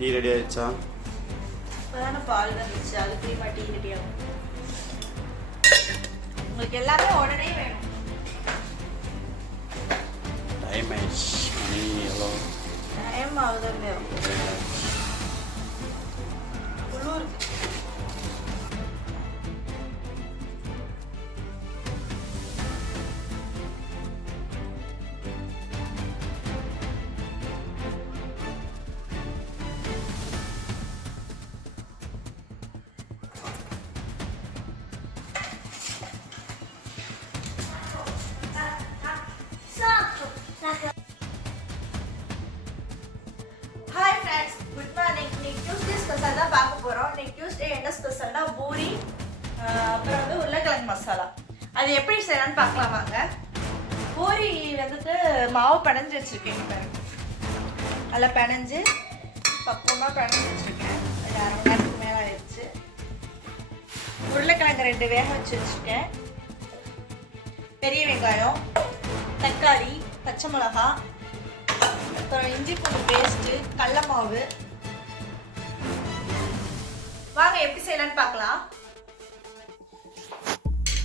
Tea ready ஆயிடுச்சா பால் வந்துச்சு அதுக்குள்ளேயுமா tea ready ஆகும் உங்களுக்கு எல்லாமே உடனே வேணும் டைம் ஆயிடுச்சு மணி எவ்வளோ time hi friends good morning இன்னைக்கு டியூஸ்டே ஸ்பெஷல் தான் பார்க்க போகிறோம் இன்னைக்கு டியூஸ்டே என்ன ஸ்பெஷல்னா பூரி அப்புறம் வந்து உருளைக்கிழங்கு மசாலா. அது எப்படி செய்யலாம்னு பார்க்கலாம் வாங்க. பூரி வந்துட்டு மாவு பிணைஞ்சு வச்சுருக்கேன் இப்போ. நல்லா பிணைஞ்சு பக்குவமாக பிணைஞ்சு வச்சுருக்கேன். அது அரை மணி நேரத்துக்கு மேலே ஆயிடுச்சு. உருளைக்கிழங்கு ரெண்டு வேக வச்சு வச்சுருக்கேன். பெரிய வெங்காயம் தக்காளி பச்சை மிளகா அப்புறம் இஞ்சி பூண்டு பேஸ்ட்டு கடல மாவு வாங்க எப்படி செய்யலாம்னு பார்க்கலாம்.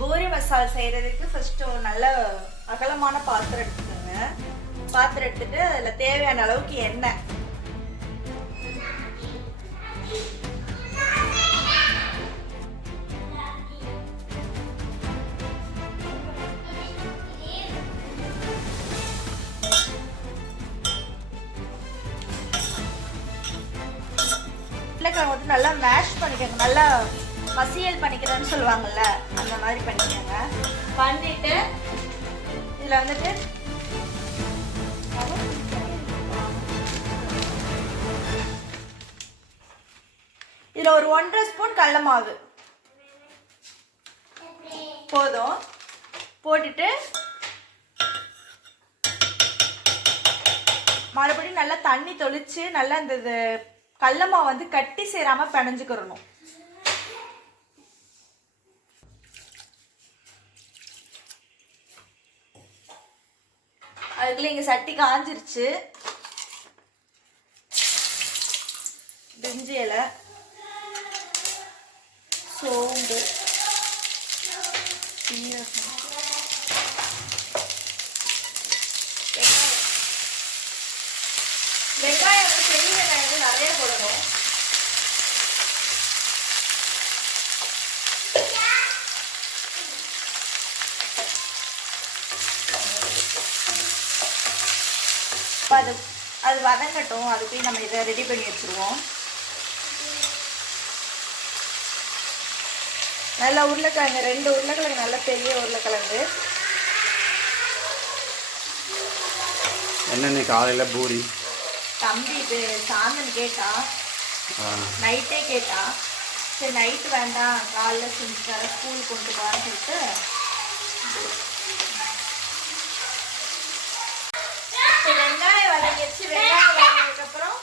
பூரி மசால் செய்யறதுக்கு ஃபர்ஸ்ட் ஒரு நல்ல அகலமான பாத்திரம் எடுத்துக்கோங்க. பாத்திரம் எடுத்துட்டு அதில் தேவையான அளவுக்கு எண்ணெய். நல்லா மேஷ் பண்ணிக்கோங்க. நல்லா மசியல் பண்ணிக்கிறேன்னு சொல்லுவாங்கல்ல அந்த மாதிரி பண்ணிக்கோங்க. பண்ணிட்டு இதில் வந்துட்டு இதில் ஒரு ஒன்றரை ஸ்பூன் கடல மாவு. போதும். போட்டுட்டு மறுபடியும் நல்லா தண்ணி தொளிச்சு நல்லா இந்த கல்லமா வந்து கட்டி சேராம பிணைஞ்சுக்கிறணும். அதுக்குள்ள இங்க சட்டி காஞ்சிருச்சு. பிரிஞ்சி இலை சோம்பு சீரகம் வெங்காயம். வெங்காயம் வந்து பெரிய வெங்காயம் வந்து நிறைய போடணும் அப்ப அது அது வதங்கட்டும். அதுக்குள்ளே நம்ம இதை ரெடி பண்ணி வச்சுருவோம். நல்லா உருளைக்கிழங்கு ரெண்டு உருளைக்கிழங்கு நல்ல பெரிய உருளைக்கிழங்கு. என்ன காலையில் பூரி? தம்பி இது சாந்தன் கேட்டான் ஆ. நைட்டே கேட்டா. சரி நைட்டு வேண்டாம். காலைல செஞ்சு தர ஸ்கூல் கொண்டு போறான்னு சொல்லிட்டு சரி, வதங்கிடுச்சு வெங்காயம் வதங்கினதுக்கப்புறம்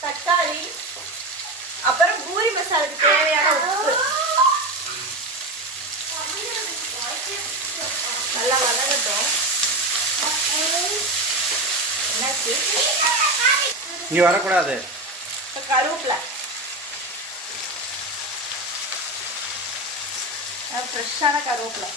தக்காளி அப்புறம் பூரி மசாலுக்கு தேவையான உப்பு. நல்லா வதங்கட்டும். இங்கே வரக்கூடாது. கருவேப்பிலை. ஃப்ரெஷ்ஷான கருவேப்பிலை.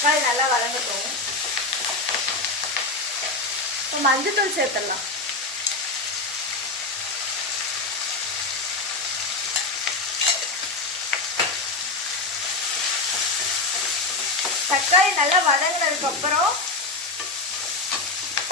தக்காளி நல்லா வதங்கட்டும். இப்போ மஞ்சத்தூள் சேர்த்துடலாம். தக்காளி நல்லா வதங்கினதுக்கு அப்புறம்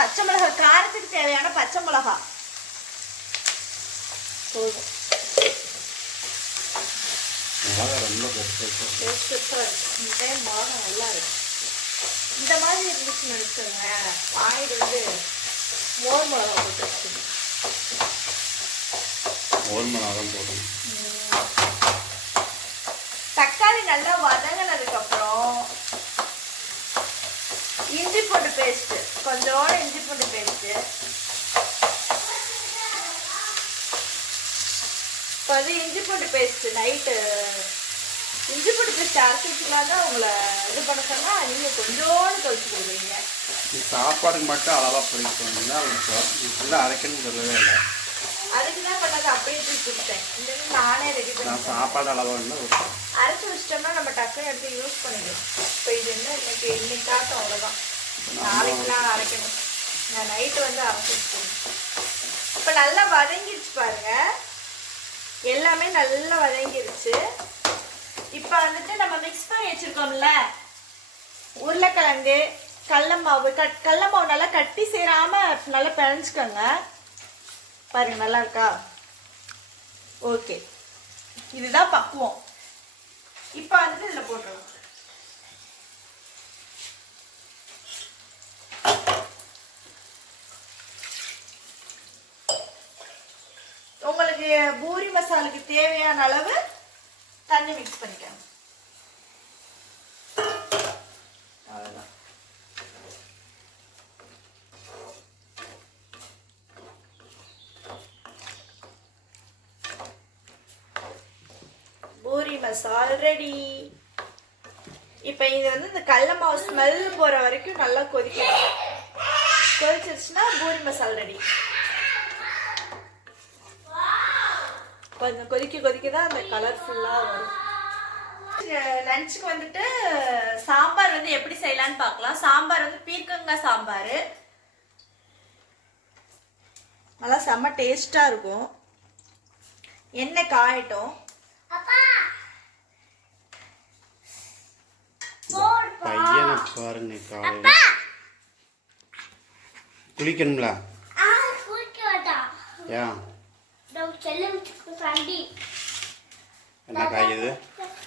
பச்சை மிளகாய் காரத்துக்கு தேவையான பச்சை மிளகாய். போதும். மிளகா ரொம்ப பெருசு டேஸ்ட் சூப்பராக இருக்கு. இந்த டைம் மிளகா நல்லா இருக்கு. இந்த மாதிரி இருந்துச்சுன்னு நினச்சோங்க ஆயில் வந்து மோர் மிளகா போட்டு மிளகா போடணும் தக்காளி நல்லா வதங்கினதுக்கு அப்புறம் இஞ்சி பூண்டு பேஸ்ட் கொஞ்சோட இஞ்சி பூண்டு பேஸ்ட் இப்போ வந்து இஞ்சி பூண்டு பேஸ்ட் நைட்டு இஞ்சி பூண்டு பேஸ்ட் அரைச்சி வச்சுக்கலாம் தான் உங்களை இது பண்ண சொன்னால் நீங்கள் கொஞ்சோண்டு தொளிச்சு கொடுக்குறீங்க. சாப்பாடுக்கு மட்டும் அளவாக பிடிக்கணும் தான் விட்டோம் நீ ஃபுல்லாக அரைக்கணும்னு சொல்லவே இல்லை. அதுக்கு தான் பண்ணது அப்படியே தூக்கி கொடுத்தேன். இந்த நானே ரெடி பண்ணி சாப்பாடு அளவாக இருந்தால் அரைச்சி வச்சிட்டோம்னா நம்ம டக்குன்னு எடுத்து யூஸ் பண்ணிக்கலாம். இப்போ இது என்ன இன்னைக்கு இன்னைக்கு காட்டும் அவ்வளோதான் நாளைக்குலாம் அரைக்கணும். நான் நைட்டு வந்து அரைச்சி வச்சுக்கணும். இப்போ நல்லா வதங்கிடுச்சு பாருங்க. எல்லாமே நல்லா வதங்கிருச்சு. இப்போ வந்துட்டு நம்ம மிக்ஸ் பண்ணி வச்சுருக்கோம்ல. உருளைக்கிழங்கு கடல மாவு கட் கடல மாவு நல்லா கட்டி சேராமல் நல்லா பிணைஞ்சுக்கோங்க பாருங்க நல்லா இருக்கா? ஓகே இதுதான் பக்குவம். இப்போ வந்துட்டு இதில் போட்டுருவோம் உங்களுக்கு பூரி மசாலுக்கு தேவையான அளவு தண்ணி மிக்ஸ் பண்ணிக்கணும். அவ்வளோதான் பூரி மசால் ரெடி இப்போ இது வந்து இந்த கடல மாவு ஸ்மெல் போகிற வரைக்கும் நல்லா கொதிக்கணும். கொதிச்சிருச்சுன்னா பூரி மசால் ரெடி கொஞ்சம் கொதிக்க கொதிக்க தான் அந்த கலர்ஃபுல்லாக வரும். லஞ்சுக்கு வந்துட்டு சாம்பார் வந்து எப்படி செய்யலாம்னு பார்க்கலாம். சாம்பார் வந்து பீர்க்கங்காய் சாம்பார். நல்லா செம்ம டேஸ்ட்டாக இருக்கும். எண்ணெய் காயட்டும். பையனை பாருங்க காலையில் குளிக்கணுங்களா ஏன்? என்ன காய் இது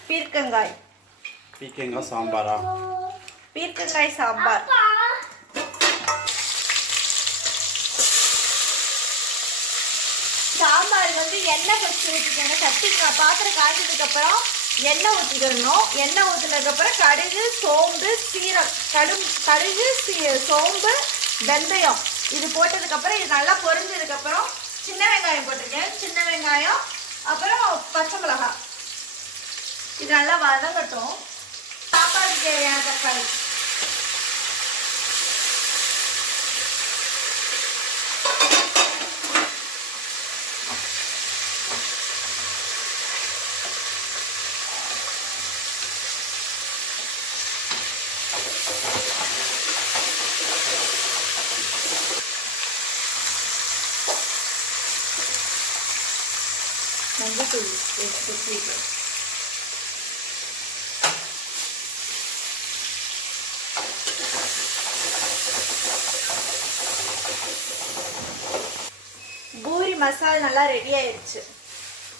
பீர்க்கங்காய் பீக்கங்காய் சாம்பாரா பீர்க்கங்காய் சாம்பார் சாம்பார் வந்து எண்ணெய் ஃபஸ்ட்டு ஊற்றிக்கோங்க சட்டி பாத்திரம் காய்ச்சதுக்கு அப்புறம் எண்ணெய் ஊற்றிக்கணும் எண்ணெய் ஊற்றினதுக்கு அப்புறம் கடுகு சோம்பு சீரம் கடும் கடுகு சீ- சோம்பு வெந்தயம் இது போட்டதுக்கு அப்புறம் இது நல்லா பொரிஞ்சதுக்கு அப்புறம் சின்ன வெங்காயம் போட்டிருக்கேன். சின்ன வெங்காயம் அப்புறம் பச்சை மிளகாய். இது நல்லா வதங்கட்டும். சாப்பாடுக்கு தேவையான தக்காளி. மஞ்சள் தூள் பூரி மசால் நல்லா ரெடி ஆயிடுச்சு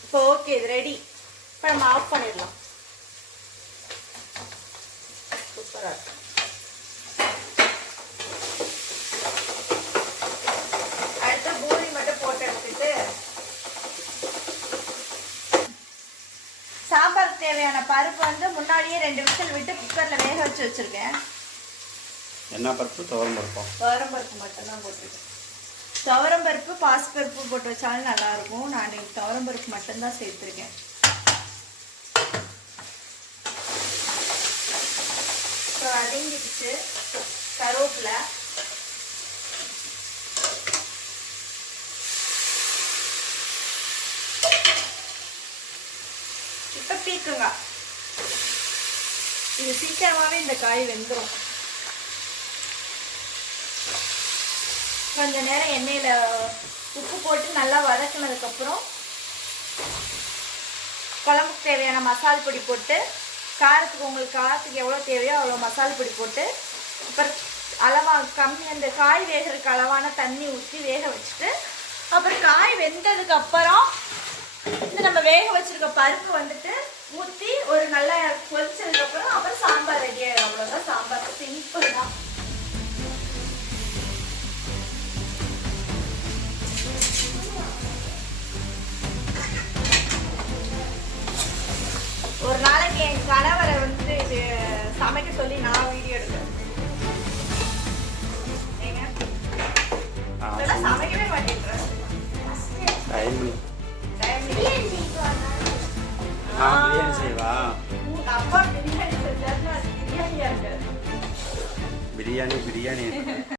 இப்போ ஓகே இது ரெடி இப்போ நம்ம ஆஃப் பண்ணிடலாம் சூப்பராக இருக்கு அடுத்து பூரி மட்டும் போட்டு எடுத்துட்டு சாம்பாருக்கு தேவையான பருப்பு வந்து முன்னாடியே ரெண்டு விசில் விட்டு குக்கரில் வேக வச்சு வச்சுருக்கேன். என்ன பருப்பு துவரம் பருப்போம் துவரம் பருப்பு மட்டும்தான் போட்டிருக்கேன். துவரம் பருப்பு பாசிப்பருப்பு போட்டு வச்சாலும் நல்லா இருக்கும் நான் இன்னைக்கு துவரம் பருப்பு மட்டும்தான் சேர்த்துருக்கேன். இப்போ வதங்கிடுச்சு கருவேப்பிலை. இப்போ பீக்குங்க கொஞ்சம் சீக்கிரமாகவே இந்த காய் வெந்துடும் கொஞ்ச நேரம் எண்ணெயில் உப்பு போட்டு நல்லா வதக்குனதுக்கப்புறம் குழம்புக்கு தேவையான மசால் பொடி போட்டு காரத்துக்கு உங்களுக்கு காரத்துக்கு எவ்வளோ தேவையோ அவ்வளோ மசால் பொடி போட்டு அப்புறம் அளவாக கம்மி அந்த காய் வேகிறதுக்கு அளவான தண்ணி ஊற்றி வேக வச்சுட்டு அப்புறம் காய் வெந்ததுக்கு அப்புறம் இந்த நம்ம வேக வச்சுருக்க பருப்பு வந்துட்டு ஊற்றி ஒரு நல்லா கொதிச்சதுக்கப்புறம் அப்புறம் சாம்பார் ரெடி ஆயிடும் அவ்வளோதான் சாம்பார் சிம்பிள் தான். ஒரு நாளைக்கு என் கணவரை வந்து இது சமைக்க சொல்லி நான் வீடியோ எடுக்கிறேன் சமைக்கவே மாட்டேங்கிறேன். బిర్యానీ బిర్యానీ